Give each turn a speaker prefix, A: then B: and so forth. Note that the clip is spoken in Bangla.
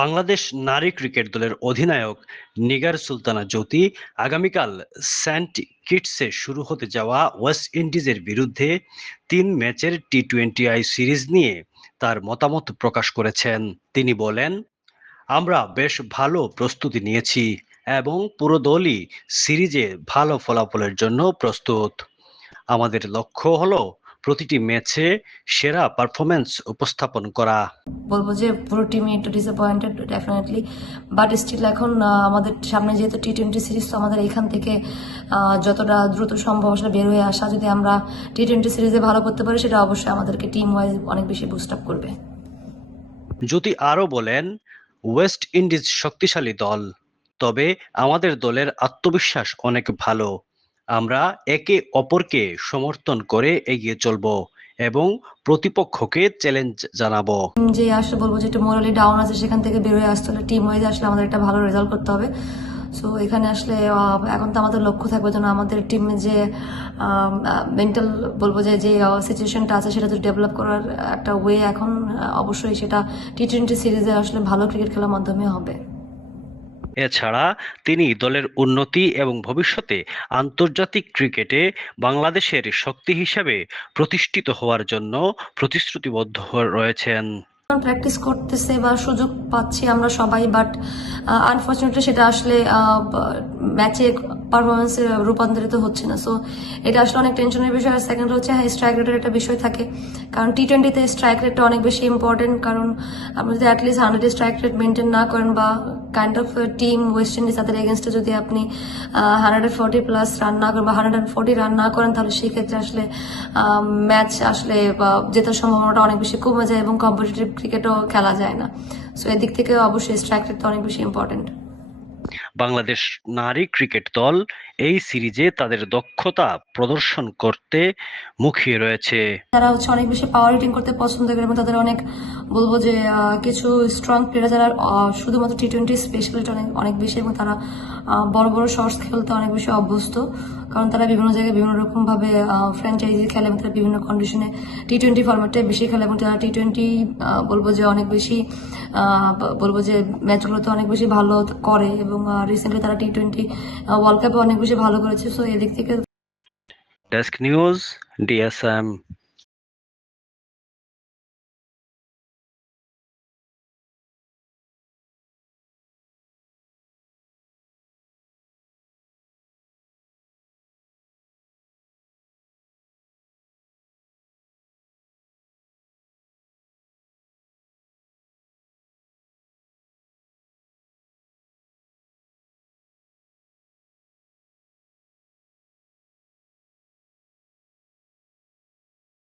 A: বাংলাদেশ নারী ক্রিকেট দলের অধিনায়ক নিগার সুলতানা জ্যোতি আগামীকাল সেন্ট কিটসে শুরু হতে যাওয়া ওয়েস্ট ইন্ডিজের বিরুদ্ধে তিন ম্যাচের টি টোয়েন্টি আই সিরিজ নিয়ে তার মতামত প্রকাশ করেছেন। তিনি বলেন, আমরা বেশ ভালো প্রস্তুতি নিয়েছি এবং পুরো দলই সিরিজে ভালো ফলাফলের জন্য প্রস্তুত। আমাদের লক্ষ্য হলো প্রতিটি ম্যাচে সেরা পারফরমেন্স উপস্থাপন করা।
B: বলব যে পুরো টিমই একটু ডিসঅ্যাপয়েন্টেড ডেফিনেটলি বাট স্টিল এখন আমাদের সামনে যেহেতু টি টোয়েন্টি সিরিজ তো আমাদের এখান থেকে যতটা দ্রুত সম্ভব আসলে বের হয়ে আসা যদি আমরা টি টোয়েন্টি সিরিজে ভালো করতে পারি সেটা অবশ্যই আমাদেরকে টিম ওয়াইজ অনেক বেশি বুস্ট আপ করবে।
A: জ্যোতি আরও বলেন ওয়েস্ট ইন্ডিজ শক্তিশালী দল তবে আমাদের দলের আত্মবিশ্বাস অনেক ভালো। আমরা একে অপরকে সমর্থন করে এগিয়ে চলব এবং প্রতিপক্ষকে চ্যালেঞ্জ জানাব।
B: যে আসলে বলব যে একটু মোরালি ডাউন আছে, সেখান থেকে বের হয়ে আসতে হলে টিম ওয়াইজ আসলে আমাদের একটা ভালো রেজাল্ট করতে হবে। সো এখানে আসলে এখন তো আমাদের লক্ষ্য থাকবে যেন আমাদের টিমে যে মেন্টাল বলব যে যে সিচুয়েশনটা আছে, সেটা তো ডেভেলপ করার একটা ওয়ে এখন অবশ্যই সেটা টি টোয়েন্টি সিরিজে আসলে ভালো ক্রিকেট খেলার মাধ্যমে হবে।
A: এছাড়া তিনি দলের উন্নতি এবং ভবিষ্যতে আন্তর্জাতিক ক্রিকেটে বাংলাদেশের শক্তি হিসাবে প্রতিষ্ঠিত হওয়ার জন্য প্রতিশ্রুতিবদ্ধ রয়েছেন।
B: প্র্যাকটিস করতেছে বা সুযোগ পাচ্ছি আমরা সবাই বাট আনফর্চুনেটলি সেটা আসলে ম্যাচে পারফরমেন্সে রূপান্তরিত হচ্ছে না। সো এটা আসলে অনেক টেনশনের বিষয়। আর সেকেন্ড হচ্ছে হ্যাঁ স্ট্রাইক রেটের একটা বিষয় থাকে। কারণ টি টোয়েন্টিতে স্ট্রাইক রেটটা অনেক বেশি ইম্পর্টেন্ট কারণ আপনি যদি at least hundred strike rate maintain না করেন বা kind of team West Indies তাদের এগেনস্টে যদি আপনি hundred and forty plus run না করেন বা হান্ড্রেড অ্যান্ড ফোর্টি রান না করেন, তাহলে সেই ক্ষেত্রে আসলে ম্যাচ আসলে জেতার সম্ভাবনাটা অনেক বেশি কমে যায় এবং কম্পিটিটিভ ক্রিকেটও খেলা যায় না। সো এদিক থেকে অবশ্যই স্ট্রাইক রেটটা অনেক বেশি ইম্পর্টেন্ট
A: বাংলাদেশ নারী ক্রিকেট দল এই সিরিজে তাদের দক্ষতা প্রদর্শন করতে মুখিয়ে রয়েছে।
B: তারা হচ্ছে অনেক বেশি পাওয়ার হিটিং করতে পছন্দ করে এবং তাদের অনেক বলব যে কিছু স্ট্রং প্লেয়ার যারা শুধুমাত্র টি টোয়েন্টি স্পেশালিস্ট অনেক অনেক বেশি এবং তারা বড় বড় শর্টস খেলতে অনেক বেশি অভ্যস্ত। কারণ তারা বিভিন্ন জায়গায় বিভিন্ন রকম ভাবে ফ্র্যাঞ্চাইজি খেলে এবং তারা বিভিন্ন কন্ডিশনে টি টোয়েন্টি ফর্মেটে বেশি খেলে এবং তারা টি টোয়েন্টি বলব যে অনেক বেশি বলব যে ম্যাচগুলোতে অনেক বেশি ভালো করে এবং রিসেন্টলি তারা টি টোয়েন্টি ওয়ার্ল্ড কাপে অনেক বেশি ভালো করেছে সো এদিক থেকে
A: ডেস্ক নিউজ ডিএসএম